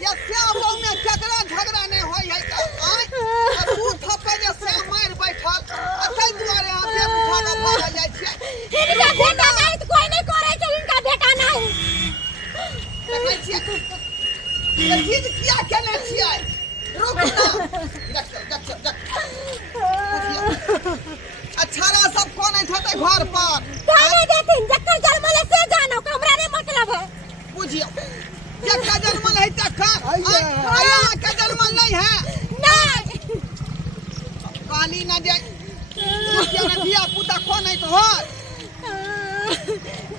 ये श्याम में झगड़ा झगड़ा नहीं होई है का आय तू थप्पड़ जे श्याम मार बैठल अतै दुआरे आते उठा के भाग जाय छै इनका बेटा नहीं तो कोई नहीं करे छै इनका बेटा नहीं देखै छियै ये चीज किया केने छियै रुक ना देख अछारा सब कोन थते घर पर काहे देथिन जकर जन्म ले से जानो हमरा नहीं मतलब है बुझियो जक्का जन्म है तक्का आया का जन्म नहीं है नहीं काली ना जाय रुकिया ना दिया पुता कोन है तो हो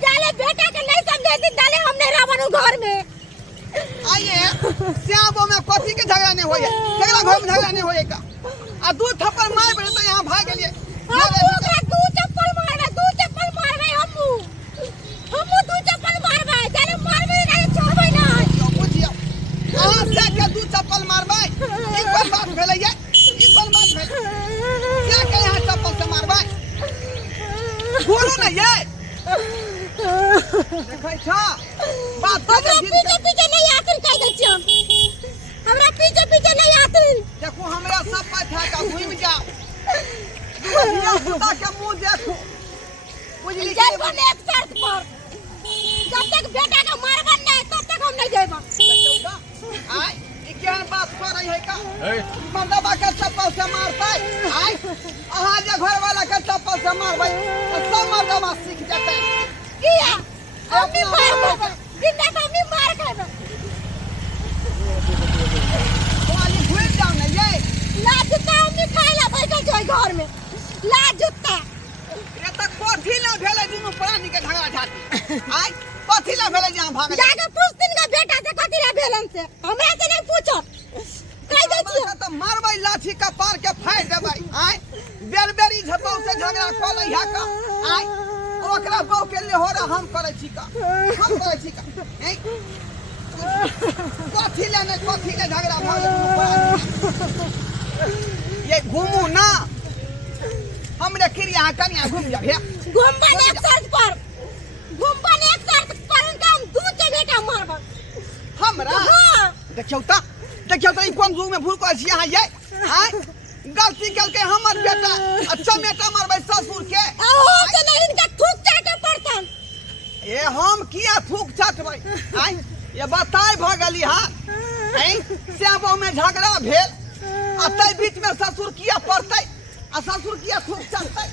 जाले बेटा के नहीं समझे दी डाले हमने रावण घर में आइए श्याम में कथी के झगड़ा नहीं होय केकरा घर में झगड़ा नहीं होय का आ दू थप्पड़ मार पड़े तो यहां भाग गेलिए दू चप्पल मारबे हमू दू चप्पल मारबे जाने मारबे नहीं छोड़बे नहीं बुझियो अहां से के दू चप्पल मारबे ई कोन बात भेलै ये ई कोन बात भेल क्या के यहां चप्पल से मारबे बोलो ना ये देखै छ बात हमरा पीछे पीछे नहीं आतिन कह दै छियो हमरा पीछे पीछे नहीं आतिन देखो हमरा सब पाछा का घूम जाओ दुनिया पुता के मुंह देखो बुझली जब ने एक शर्त पर जब तक बेटा के मारबे नहीं तब तक हम नहीं जेबो आय ई केहन बात करै है का मर्दबा के चप्पल से मारतै आय अहां जे घर वाला के चप्पल से मारबै तो सब मर्दबा सीख जेतै किया हमनी मार देबे जिंदा को हमनी मार खाबे वाली भूल जाओ ना ये लाज जूता हमनी खाइला बैठल छै घर में लाज जूता ये तक कोठी ना भेले दुनु प्राणी के झगड़ा झाटी आय कोठी ना भेले जहां भाग जाके पूछतिन का बेटा से कथि रे भेलन से हमरा से नहीं पूछो कह दै छी तो मारबै लाठी का पार के फाड़ देबै आय बेरबेरी झपौ से झगड़ा कोलै है का आय ओकरा बौ के ले होरा हम करै छी का हैं कोठी ले ने कोठी के झगड़ा भाग ये घूमू ना हमरे क्रिया कन्या घूम जा भे घुमबन एक शर्त पर उनका हम दूध के बेटा मारब हमरा हां देखियो त ई कोन जुग में भूल को छी यहां ये हां गलती करके हमर बेटा अच्छा बेटा मारबै ससुर के ओ से नहीं इनका थूक चाटे पड़तन ए हम किया थूक चाटबै आय ये बताय भ गेली हां हैं श्यामो में झगड़ा भेल आ तै बीच में ससुर किया पड़तै आ ससुर किया थूक चाटतै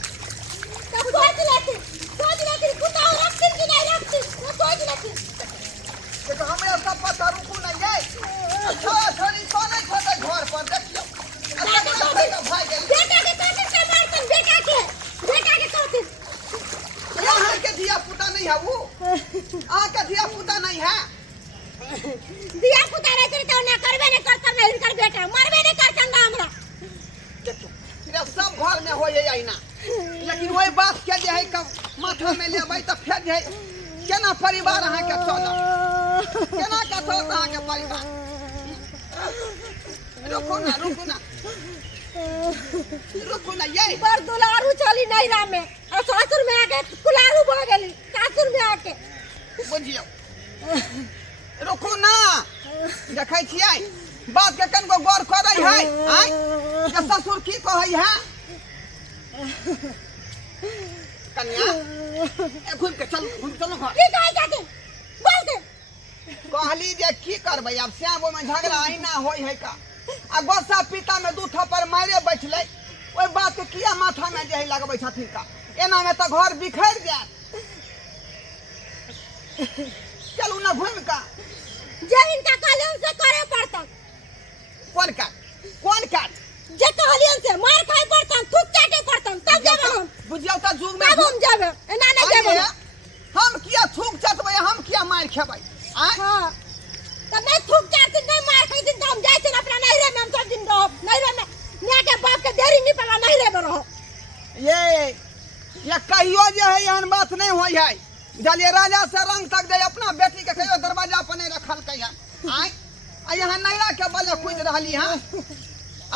तब सोच लेती कुताओ रखती कि नहीं रखती वो सोच लेती देखो हमरा सब पता रुकू नहीं ये छोरी सोने छोटे घर पर देखियो भाई गेल बेटा के काटे से मारतन बेटा के काटे यहाँ के दिया पुता नहीं है वो आहाँ के दिया पुता नहीं है दिया पुता रहते तो ना करबे नहीं करता नहीं इनकर बेटा मारबे नहीं करतन हमरा देखो फिर सब घर में होय है ना लेकिन वही बात के जे है माथा में लेबै त फेर जे केना परिवार अहाँ के चलत केना के चलत अहाँ के परिवार रुको ना ये बर दुलारू चली नैरा में और ससुर में आके कुलारू भ गेली सासुर में आके बुझियो रुको ना देखै छियै बात के कनको गौर करै है आय जे ससुर की कहै है कन्या घूम के चलो घर की कहै छथिन बोल दे कहली जे की करबै अब श्यामो में झगड़ा आईना होय है का आ गोसा पिता में दू थप्पड़ मारे बैठले ओई बात के किया माथा में जे लगबै छथिन का एना में त घर बिखर जात चलू ना घूम का जे इनका कहलियन से करे पड़तन कोन काट जे कहलियन से मार खाए पड़तन थूक चाटे पड़तन तब जब हम बुझियो त जुग में तब हम जाबे एना नहीं जाबे हम किया थूक चटबै हम किया मार खेबै हां तब नहीं थूक चाटे नहीं मार खाई दिन हम जाय छै अपना नहीं रे हम सब दिन रहो नहीं रे मैं के बाप के देरी नहीं पवा नहीं रे रहो ये कहियो जे है एहन बात नहीं होय है जलिए राजा से रंग तक दे अपना बेटी के कहियो दरवाजा पर नहीं रखल कहिया आय आ यहाँ नैरा के बले खुद रहली हां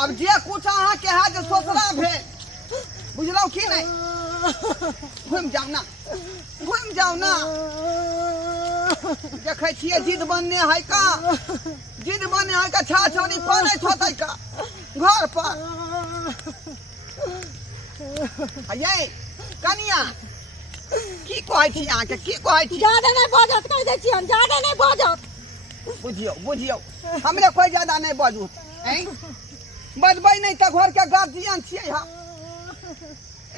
अब जे कुछ अहाँ के है जे सोचला भेल बुझलौ की नहीं घूम जाओ ना देखे छिए जिद बनने है का, जिद बनने है का, छाछौनी पड़े होते का घर पर। ये कनिया की कहै छी अहाँ के, की कहै छी? ज्यादा नहीं बजत कह दे छी हम, ज्यादा नहीं बजत। बुझियो बुझियो हमरे कोई ज्यादा नहीं बजू हैं, बजबै नहीं तो घर के गार्जियन छियै हम।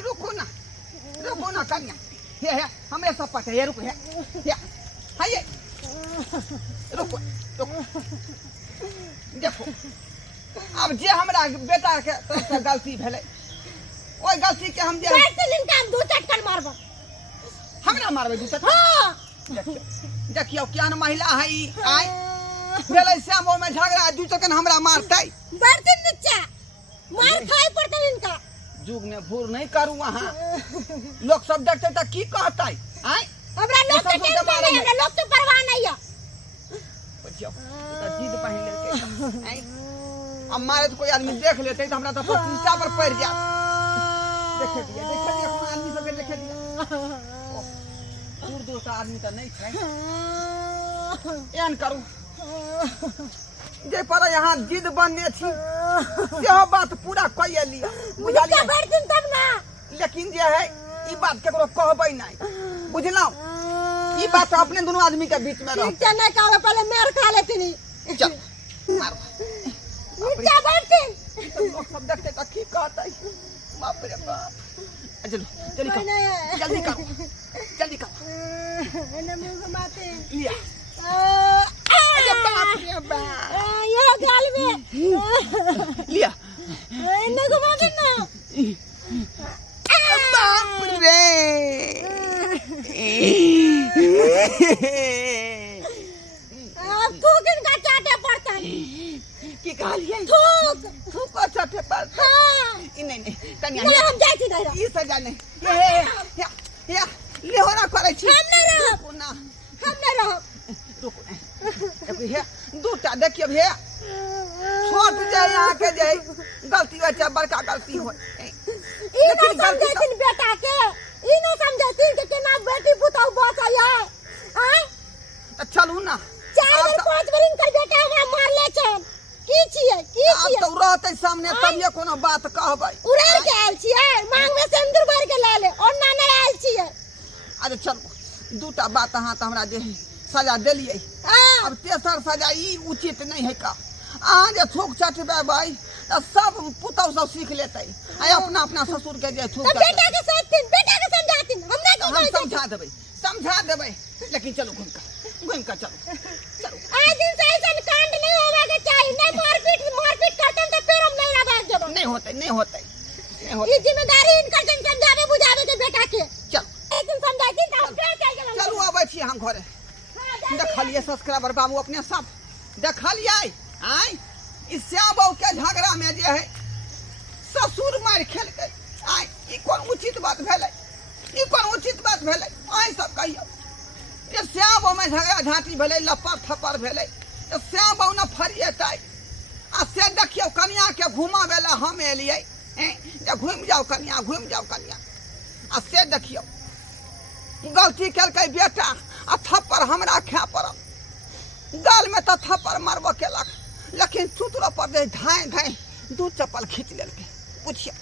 रुकू ना कन्या, हे हमरे सब पते, हे रुकू, हे ये रुकू देखो, अब जे हमरा बेटा के तरफ से गलती भेलै, ओई गलती के हम जे दू चटकन मारब, हमरा मारबै दू चटकन? हाँ देखियो केहन महिला है ई, आय भेलै श्यामो में झगड़ा, दू चटकन हमरा मारतै? बर्तन नीचा मार खाए पड़तै इनका। जुग में भूर नहीं करू वहाँ, लोग सब देखते तो की कहते? आय हमरा लोग के टेंशन नहीं, हमरा लोग तो परवाह नहीं है। बुझियो तो जिद पहिन लेके आय, अब मारे तो कोई आदमी देख लेते तो हमरा तो प्रतिष्ठा पर पड़ जात। देखे दिया कोई आदमी सब के देखे दिया, दूर दूर से आदमी तो नहीं छै, एहन करू जे पर यहाँ जिद बनने छी सेहो बात पूरा कइए लिया, बुझलियै? बर्तन तब ना, लेकिन जे है ई बात केकरो कहबै नहीं, बुझलौ? ई बात अपने दोनों आदमी के बीच में रह। नीचा नहीं कहबे, पहले मार खा लेती नहीं। चल मार नीचा बर्तन लोग सब देखते तो की कहते? बाप रे बाप, चलो जल्दी कर, जल्दी कर, जल्दी कर, एने मुंह घुमाते लिया। अरे बाप रे बाप, ये गाल में लिया, एने घुमाते ना। बाप रे थूक इनका चाटे पड़ता की कहलियै? थूक चाटे पड़ता? हाँ नहीं कन्या नहीं, हम जाई छी दादा, ई सजा नहीं, हे लेहोरा करे छी। हम नहीं रहब, रुकू ना, हम नहीं रहब। रुकू देखो हे दूटा देखियो हे, छोट जे यहाँ के जे गलती हो चाहे बड़का गलती हो, ई ना समझैतिन बेटा के, ई ना समझैतिन के केना बेटी पुतौ बचै है। आय तो चलू ना, 4 बेर 5 बेर इनकर बेटा हमरा मारले छन, की छियै की अब छियै? तो रहते सामने तभिए कोनो बात कहबै। उड़ार के आयल छियै, मांग में सिंदूर भर के ले ले, और ना नहीं आयल छियै। अरे चलू दूटा बात अहाँ तो हमरा जे सजा देलियै, हां अब तेसर सजा ई उचित नहीं है का? अहाँ जे थूक चटबै भाई तो सब पुतौ सब सीख लेतै, आ अपना अपना ससुर के जे थूक तो बेटा के सोचतिन, बेटा के समझातिन, हमरा की हम कहै छै? समझा देबै, लेकिन चलो घूम कर चलो चलो। आज दिन से ऐसा कांड नहीं होवे के चाहिए, नहीं मारपीट करतन तो फिर हम नहीं रह जब नहीं होते ये जिम्मेदारी इनकर जन समझावे बुझावे के बेटा के। चल एक दिन समझाती तो हम फिर चल गेल। चलू आबै छी हम घरे, देखलिए सब्सक्राइबर बाबू अपने सब देखलिए। आय ई श्याम बाबू के झगड़ा में जे है ससुर मार खेलकै, आय ई कोन उचित बात भेलै? ई कोन उचित बात भेलै? आय सब कहियो ये श्याम बाबू में झगड़ा झांटी भेलै, लपड़ थप्पड़ भेलै, तो श्याम बाबू न फरिएतै। आ से देखियो कन्या के घुमावे ला हम एलियै, जे घुमि जाओ कन्या, घुमि जाओ कन्या। आ से देखियो गलती केलकै बेटा, आ थप्पड़ हमरा खाय पड़ल। गाल में तो थप्पड़ मारबो केलक, लेकिन चुतरो पर धाय धाय 2 चप्पल खींच लेलकै। पूछियो